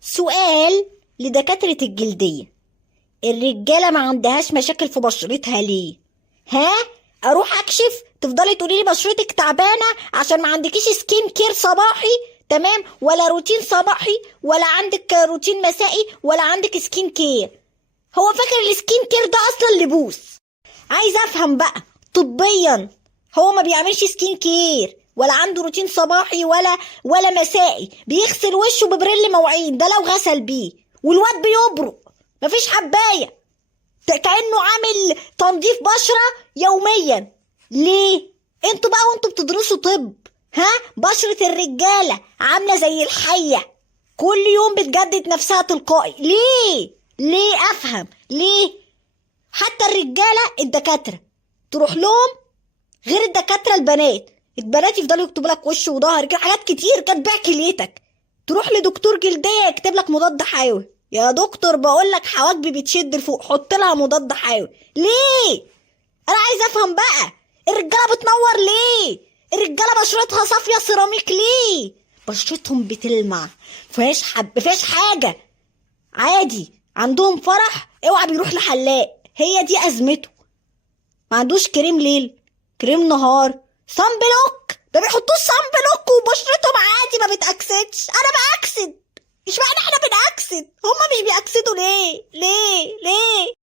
سؤال لدكاترة الجلدية. الرجالة ما عندهاش مشاكل في بشرتها ليه؟ ها؟ اروح اكشف تفضلي تقولي لي بشرتك تعبانة عشان ما عندكيش سكين كير صباحي، تمام؟ ولا روتين صباحي، ولا عندك روتين مسائي، ولا عندك سكين كير. هو فاكر السكين كير ده اصلا لبوس؟ عايزه افهم بقى طبيا، هو ما بيعملش سكين كير ولا عنده روتين صباحي ولا مسائي، بيغسل وشه ببريل مواعين، ده لو غسل بيه والواد بيبرق مفيش حبايه، كأنه عامل تنظيف بشرة يوميا. ليه؟ انتوا بقى وانتوا بتدرسوا طب، ها؟ بشرة الرجالة عاملة زي الحية، كل يوم بتجدد نفسها تلقائي. ليه افهم ليه؟ حتى الرجالة الدكاترة تروح لهم غير الدكاترة البنات يفضلوا يكتبوا لك وش وظهر كده حاجات كتير كاتباع كليتك. تروح لدكتور جلدية يكتب لك مضاد حيوي، يا دكتور بقول لك حواجبي بتشد لفوق حط لها مضاد حيوي. ليه؟ انا عايزه افهم بقى. الرجاله بتنور ليه؟ الرجاله بشرتها صافيه سيراميك ليه؟ بشرتهم بتلمع، فيهاش حاجه، عادي. عندهم فرح اوعى بيروح لحلاق، هي دي ازمته. ما عندوش كريم ليل، كريم نهار، صن بلوك، ده بيحطوه صن بلوك وبشرتهم عادي ما بتأكسدش. انا بأكسد، اشمعنى احنا بنأكسد هما مش بيأكسدوا ليه؟